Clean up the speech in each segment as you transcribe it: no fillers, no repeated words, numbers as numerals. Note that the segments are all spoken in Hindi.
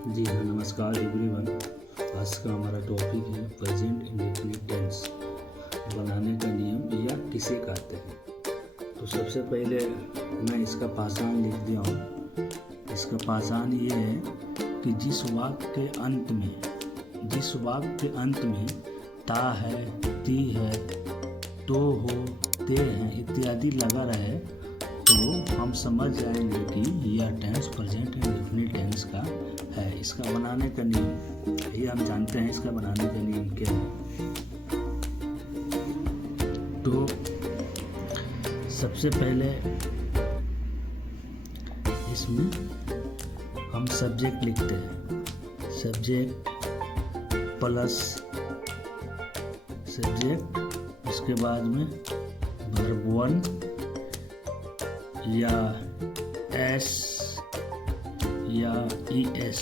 जी हाँ, नमस्कार एवरीवन। आज का हमारा टॉपिक है प्रेजेंट इंडेफिनिट टेंस बनाने का नियम या किसे कहते हैं। तो सबसे पहले मैं इसका पहचान लिख दिया हूँ। इसका पहचान ये है कि जिस वाक्य के अंत में ता है, ती है, तो हो, ते हैं इत्यादि लगा रहे तो हम समझ जाएंगे कि यह टेंस प्रेजेंट इंडेफिनिट टेंस का है। इसका बनाने का नियम ये हम जानते हैं। इसका बनाने का नियम क्या है? तो सबसे पहले इसमें हम सब्जेक्ट लिखते हैं। सब्जेक्ट प्लस सब्जेक्ट, उसके बाद में वर्ब वन या एस या ईएस,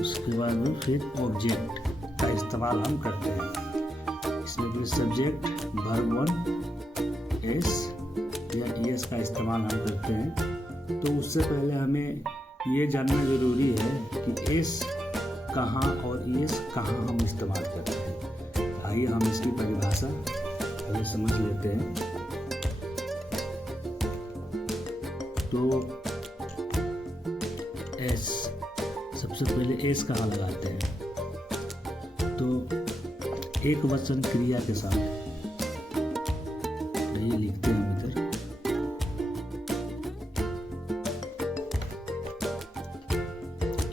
उसके बाद में फिर ऑब्जेक्ट का इस्तेमाल हम करते हैं। इसमें फिर सब्जेक्ट वर्ब वन एस या ईएस का इस्तेमाल हम करते हैं। तो उससे पहले हमें ये जानना ज़रूरी है कि एस कहाँ और ईएस कहाँ हम इस्तेमाल करते हैं। आइए हम इसकी परिभाषा पहले समझ लेते हैं। तो एस, सबसे पहले एस कहाँ लगाते हैं? तो एक वचन क्रिया के साथ, ये लिखते हैं इधर।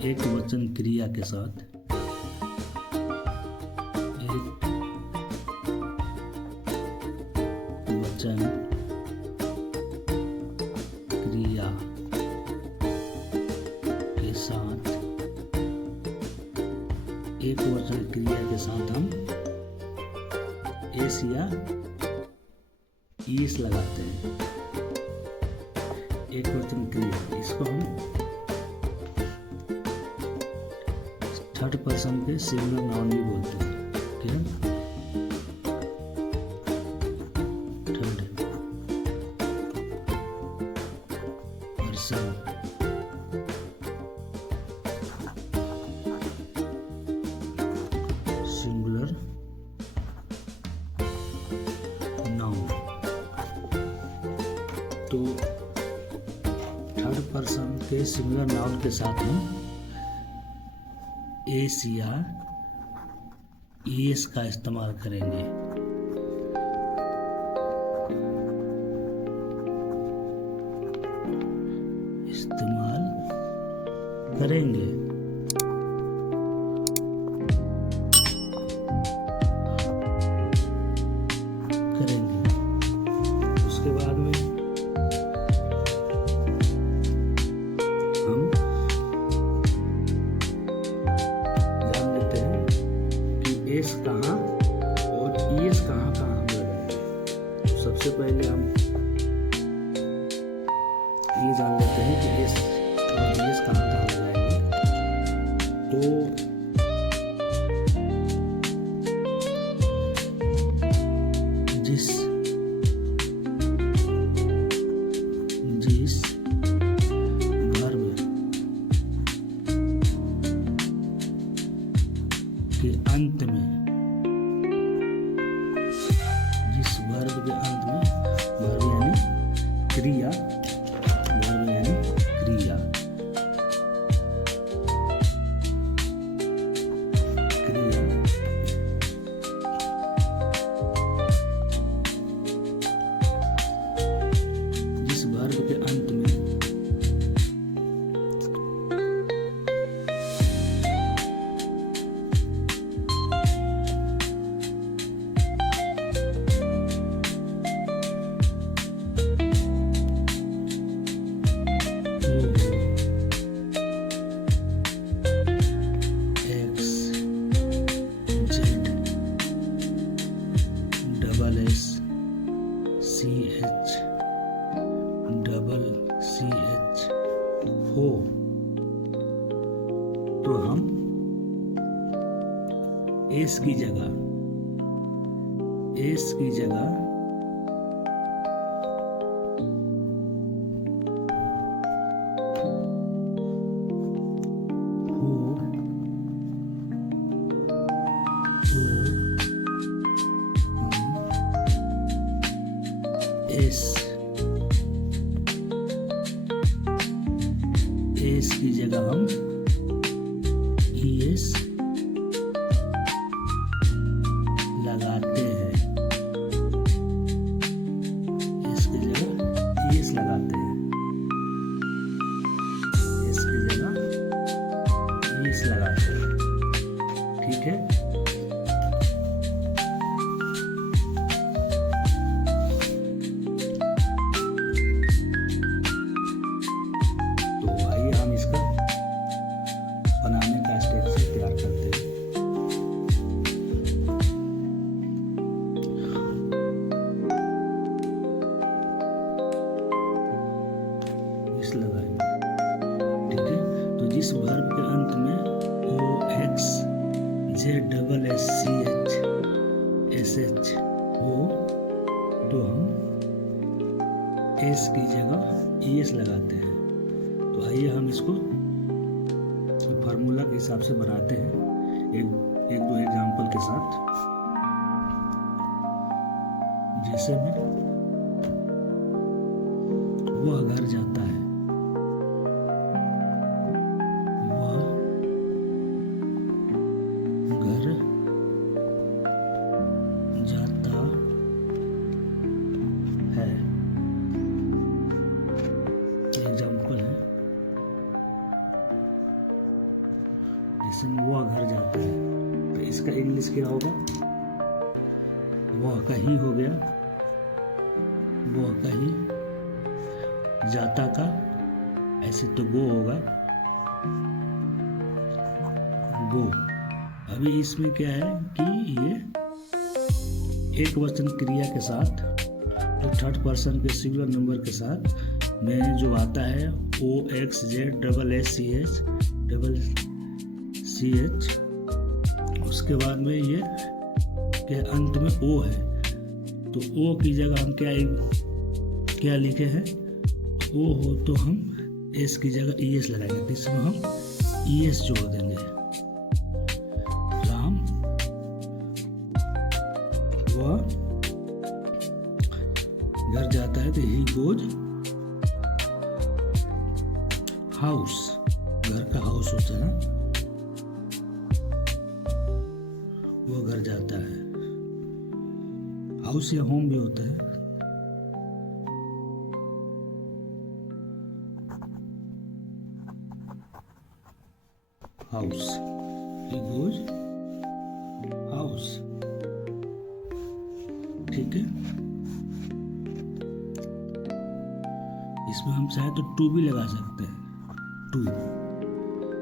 एक वचन क्रिया के साथ एक वचन क्रिया के साथ, एक वचन क्रिया के साथ हम एस या ईस लगाते हैं। एक वचन क्रिया, इसको हम थर्ड पर्सन के सिंगुलर नाउन भी बोलते हैं। क्या? Third person singular noun. तो थर्ड पर्सन के सिंगुलर नाउन के साथ हम एस या ईएस का इस्तेमाल करेंगे। उसके बाद में हम जान लेते हैं कि एस कहाँ और ईएस कहाँ कहाँ हम लगाएंगे। तो सबसे पहले हम ये जान लेते हैं कि एस और ईएस कहाँ कहाँ लगाएंगे। तो जिस वर्ब के अंत में, जिस वर्ब के अंत में, वर्ब यानी क्रिया, वर्ब यानी क्रिया, क्रिया जिस वर्ब के अंत में हो, तो हम एस की जगह एस की जगह हम ES लगाते हैं, एस की जगह ES लगाते हैं, एस की जगह ES लगाते हैं। ठीक है, तो आइए हम इसका बनाने का स्टेप से तैयार करते हैं। इस लगाएंगे। ठीक है, तो जिस वर्ब के अंत में OXZSSH हो तो हम एस की जगह ES लगाते हैं। तो आइए हम इसको फार्मूला के हिसाब से बनाते हैं एक दो एग्जाम्पल के साथ। जैसे में वह घर जाता है, वह घर जाता है, एग्जाम्पल है। जैसे वह घर जाता है तो इसका इंग्लिश क्या होगा? वह कहीं हो गया, वह कहीं, जाता का ऐसे तो गो होगा, गो। अभी इसमें क्या है कि ये एक वचन क्रिया के साथ तो थर्ड पर्सन के सिंगुलर नंबर के साथ में जो आता है OXZSSH उसके बाद में ये के अंत में O है, तो O की जगह हम क्या लिखे हैं? O हो तो हम S की जगह ES लगाएंगे, तो इसमें हम ES जोड़ देंगे। राम वह घर जाता है तो ही गोज हाउस, घर का हाउस होता है ना, वो घर जाता है। हाउस या होम भी होता है। House, he goes house. ठीक है, इसमें हम चाहे तो टू भी लगा सकते हैं, टू,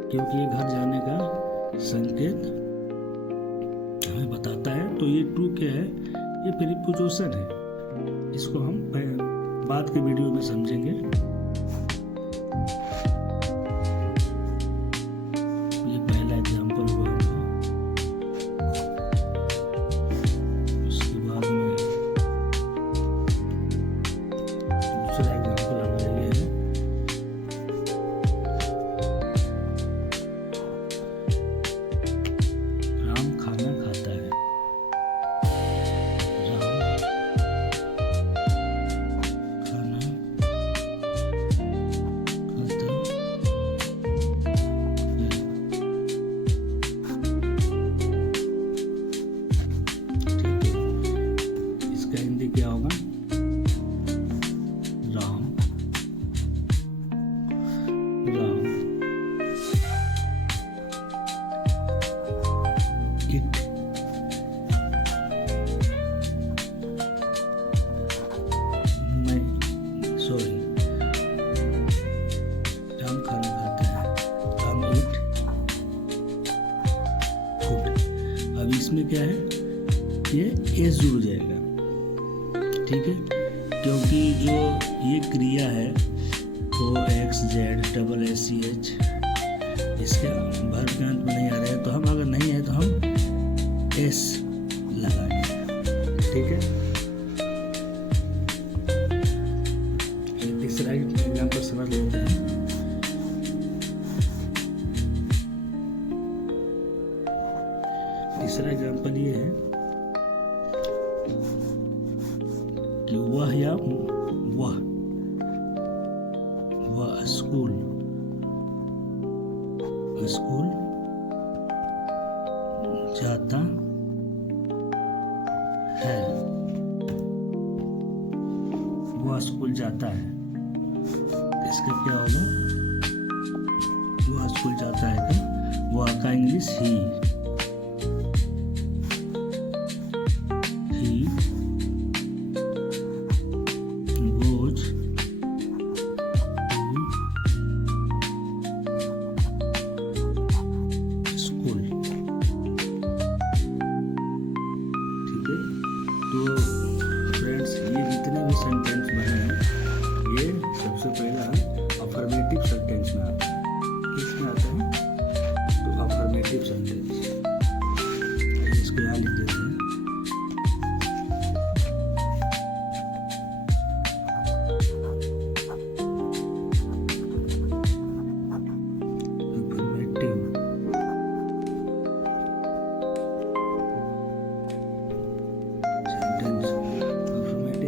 क्योंकि ये घर जाने का संकेत हमें बताता है। तो ये टू क्या है? ये प्रीपोजिशन है। इसको हम बाद के वीडियो में समझेंगे। ये पहला एग्जांपल हुआ, उसके बाद में दूसरा एग्जांपल हमारे लिए है। राम खाना खाता है, क्या होगा? राम इट राम खाना खाता है, राम इट फूड। अब इसमें क्या है? ये एस जुड़ जाएगा। ठीक है, क्योंकि जो ये क्रिया है OXZSSH इसके वर्ब के अंत में नहीं आ रहा है, तो हम अगर नहीं है तो हम S लगाएंगे। ठीक है, तीसरा एग्जाम्पल समझ लेते हैं। तीसरा एग्जाम्पल ये है कि वह या वह स्कूल स्कूल जाता है, वह स्कूल जाता है। इसका क्या होगा? वह स्कूल जाता है क्या? वह का English he goes to school। ठीक है, तो फ्रेंड्स ये जितने भी सेंटेंस बने हैं ये सबसे पहला अफर्मेटिव सेंटेंस में आता है। किसमें आता है? तो अफर्मेटिव सेंटेंस। इसको यहाँ लिख देते हैं।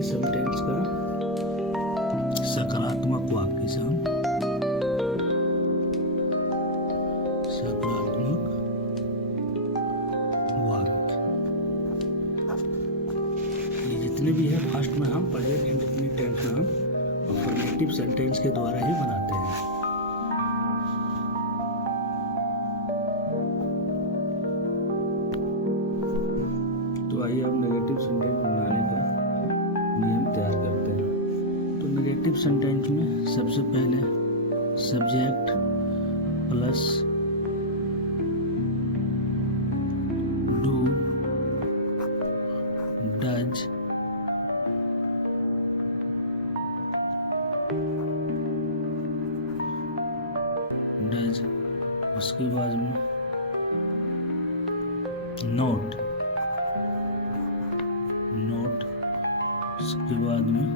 सेंटेंस का सकारात्मक वाक्य से हम सकारात्मक वाक्य ये जितने भी है फर्स्ट में हम पढ़े इंडेफिनिट टेंस में हम अफर्मेटिव सेंटेंस के द्वारा ही बनाते हैं। तो आइए अब नेगेटिव सेंटेंस बनाने का नियम तैयार करते हैं। तो नेगेटिव सेंटेंस में सबसे पहले सब्जेक्ट प्लस डू डज उसके बाद में नोट उसके बाद में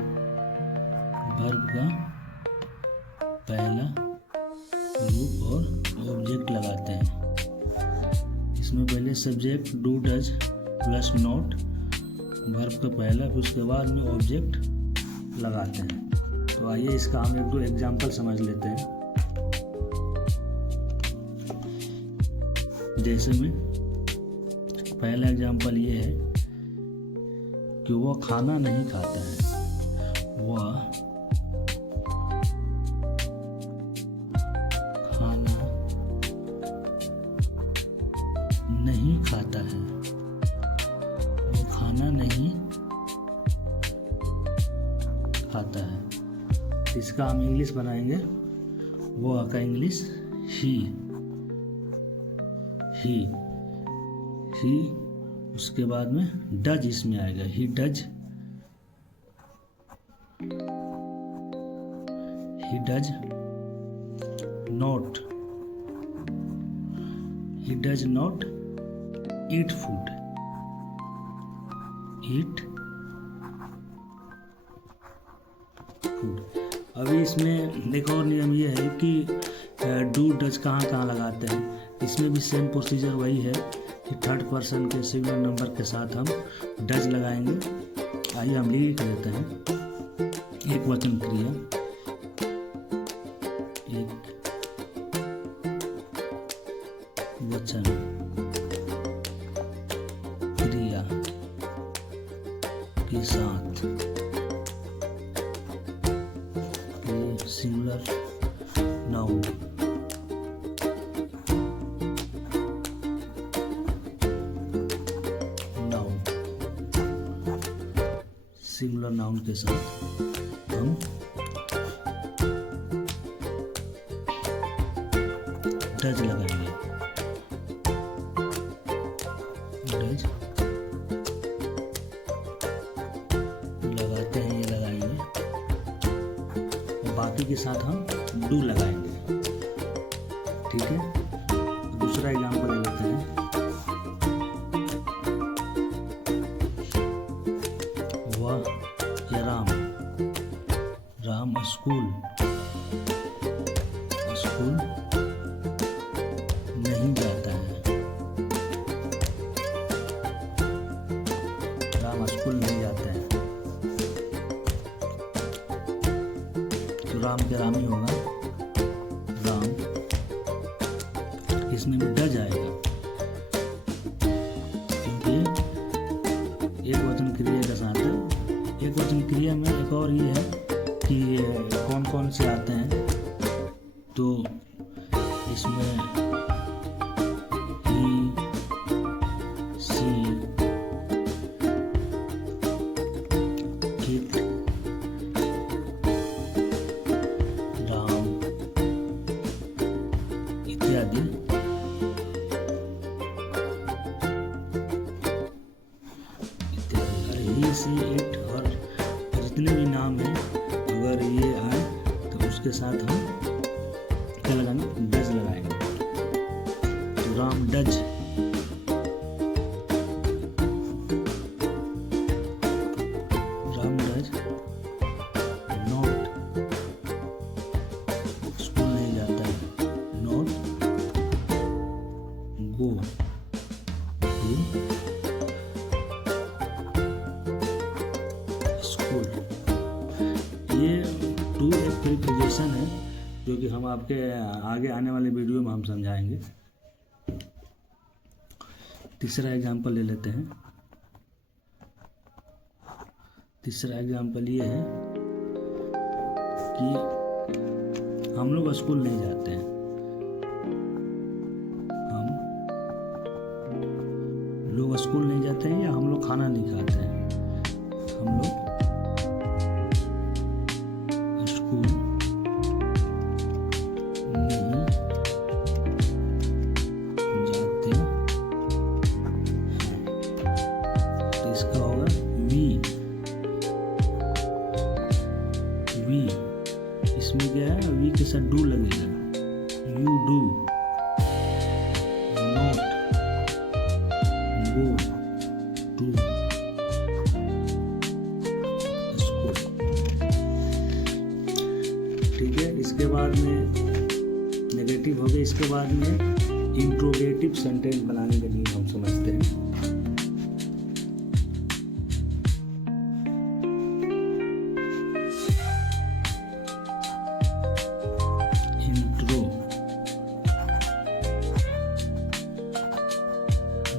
वर्ब का पहला रूप और ऑब्जेक्ट लगाते हैं। इसमें पहले subject do does plus note, verb का पहला, फिर उसके बाद में ऑब्जेक्ट लगाते हैं। तो आइए इसका हम एक दो एग्जाम्पल समझ लेते हैं। जैसे में पहला एग्जाम्पल ये है कि वह खाना नहीं खाता है। वह खाना नहीं खाता है। वो खाना नहीं खाता है। इसका हम इंग्लिश बनाएंगे। वो का इंग्लिश ही उसके बाद में डज इसमें आएगा। He does not eat food. अभी इसमें देखो और नियम ये है कि डू डज कहाँ लगाते हैं। इसमें भी सेम प्रोसीजर वही है कि थर्ड पर्सन के सिंगुलर नंबर के साथ हम डज लगाएंगे। आइए हम लिख देते हैं। एक वचन क्रिया, एक वचन क्रिया के साथ सिंगुलर नाउन सिंगुलर नाउन के साथ हम डज लगाएंगे। डज लगाते हैं, ये लगाएंगे और बाकी के साथ हम डू लगाएंगे। ठीक है, दूसरा एग्जाम्पल ले लेते हैं। राम स्कूल नहीं जाता है। राम स्कूल नहीं जाता है। तो राम के राम ही होगा। राम इसमें भी डज आएगा, क्योंकि एक वचन क्रिया के साथ है। एक वचन क्रिया में एक और ये है कि कौन कौन से आते हैं, तो इसमें ही, सी, इट, राम इत्यादि ही, सी, इट और जितने भी नाम हैं, अगर ये आए तो उसके साथ हम क्या लगाएंगे, डज लगाएंगे। तो Ram does, Ram does not, school नहीं जाता है, नॉट गो टू स्कूल। ये टू एक प्रीपोजिशन है जो कि हम आपके आगे आने वाले वीडियो में हम समझाएंगे। तीसरा एग्जाम्पल ले लेते हैं। तीसरा एग्जाम्पल ये है कि हम लोग स्कूल नहीं जाते हैं। हम लोग स्कूल नहीं जाते हैं या हम लोग खाना नहीं खाते हैं। हम लोग स्कूल नहीं जाते हैं। तो इसका होगा वी। इसमें क्या है, वी के साथ डू लगेगा। You do not go to school. ठीक है, इसके बाद में नेगेटिव हो गया। इसके बाद में इंट्रोगेटिव सेंटेंस बनाने के लिए हम समझते हैं।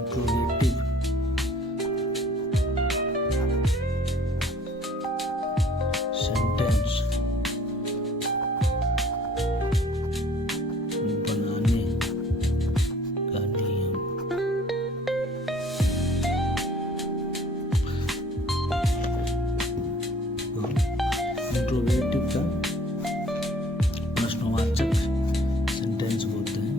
इंट्रोगेटिव सेंटेंस बनाने का नियम। इंट्रोगेटिव का प्रश्नवाचक सेंटेंस बोलते हैं।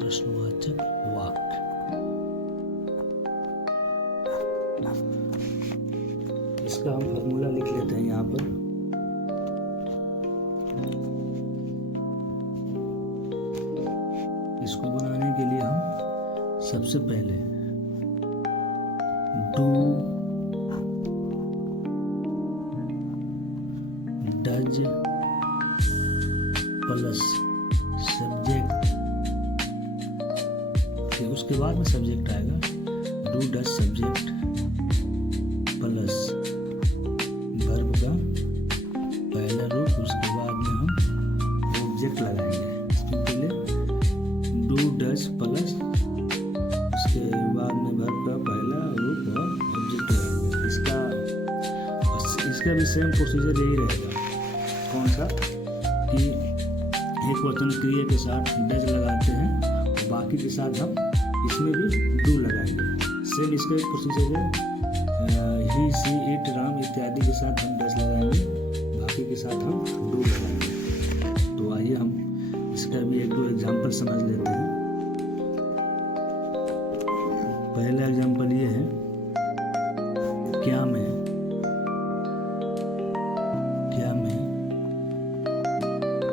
प्रश्नवाचक वाक्य। इसका हम फॉर्मूला लिख लेते हैं यहाँ पर। इसको बनाने के लिए हम सबसे पहले डू, डज प्लस सब्जेक्ट, उसके बाद में सब्जेक्ट आएगा। Do does subject plus verb का पहला रूप, उसके बाद में हम ऑब्जेक्ट लगाएंगे। इसके पहले डू डज प्लस उसके बाद में वर्ब का पहला रूप और ऑब्जेक्ट लगाएंगे। इसका भी सेम प्रोसीजर यही रहेगा। कौन सा, कि एक वचन क्रिया के साथ डज लगाते हैं, बाकी के साथ हम इसमें भी डू लगाएंगे। सेम इसका एक प्रोसीजर है। ही, सी, इट, राम इत्यादि के साथ हम डज लगाएंगे, बाकी के साथ हम डू लगाएंगे। तो आइए हम इसका भी एक दो एग्जाम्पल समझ लेते हैं। पहला एग्जाम्पल ये है, क्या मैं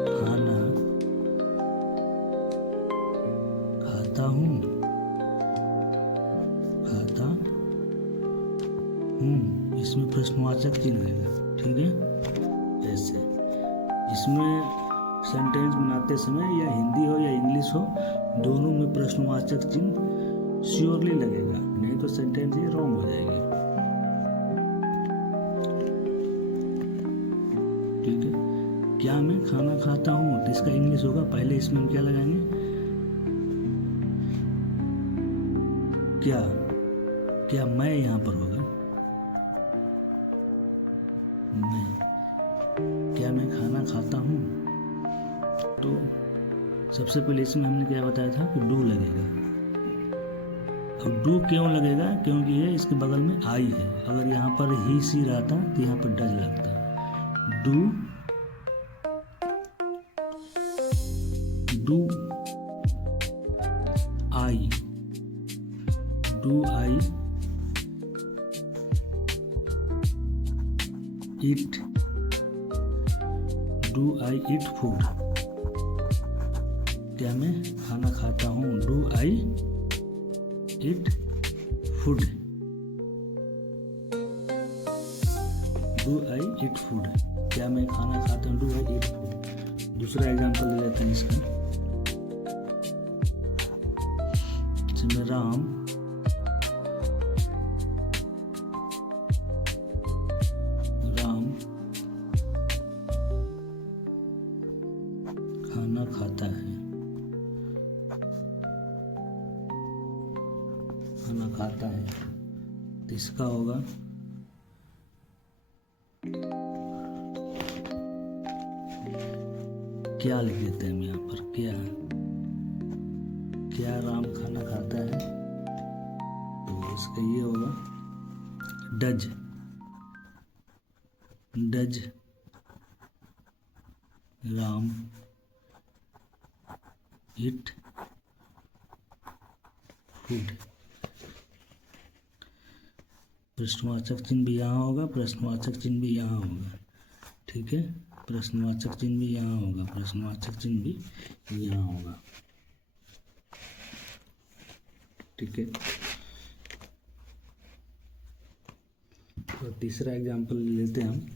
खाना खाता हूँ। इसमें प्रश्नवाचक चिन्ह रहेगा। ठीक है, ऐसे इसमें सेंटेंस बनाते समय या हिंदी हो या इंग्लिश हो, दोनों में प्रश्नवाचक चिन्ह श्योरली लगेगा। नहीं तो सेंटेंस ये रॉन्ग हो जाएगी। ठीक है, क्या मैं खाना खाता हूँ, तो इसका इंग्लिश होगा, पहले इसमें हम क्या लगाएंगे, क्या मैं यहाँ पर होगा, मैं, क्या मैं खाना खाता हूँ, तो सबसे पहले इसमें हमने क्या बताया था कि डू लगेगा। अब डू क्यों लगेगा, क्योंकि ये इसके बगल में आई है। अगर यहाँ पर ही सी रहता तो यहाँ पर डज लगता। डू आई ईट फूड, क्या मैं खाना खाता हूँ, डू आई ईट फूड, क्या मैं खाना खाता हूँ, डू आई ईट फूड। दूसरा एग्जांपल ले लेते हैं इसका, जिसमें राम खाना खाता है, तो इसका होगा क्या लिख देते हैं हम यहाँ पर, क्या राम खाना खाता है, तो इसका ये होगा डज राम ईट फूड। प्रश्नवाचक चिन्ह भी यहाँ होगा, प्रश्नवाचक चिन्ह भी यहाँ होगा। ठीक है, प्रश्नवाचक चिन्ह भी यहाँ होगा, प्रश्नवाचक चिन्ह भी यहाँ होगा। ठीक है, तो तीसरा एग्जाम्पल लेते हैं हम।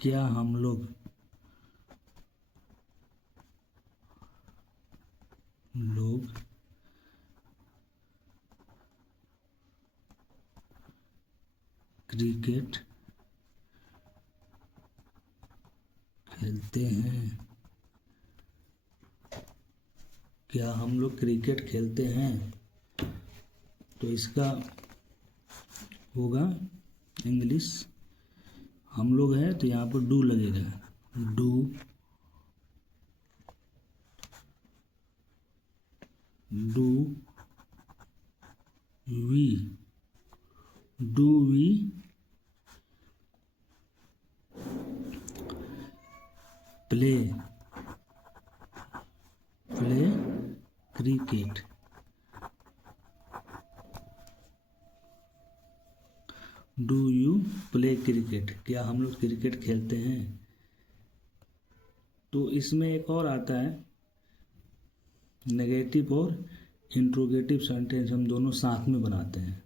क्या हम लोग क्रिकेट खेलते हैं, क्या हम लोग क्रिकेट खेलते हैं, तो इसका होगा इंग्लिश, हम लोग है तो यहाँ पर डू लगेगा, do we play cricket, do you play cricket, क्या हम लोग क्रिकेट खेलते हैं। तो इसमें एक और आता है नेगेटिव और इंट्रोगेटिव सेंटेंस, हम दोनों साथ में बनाते हैं।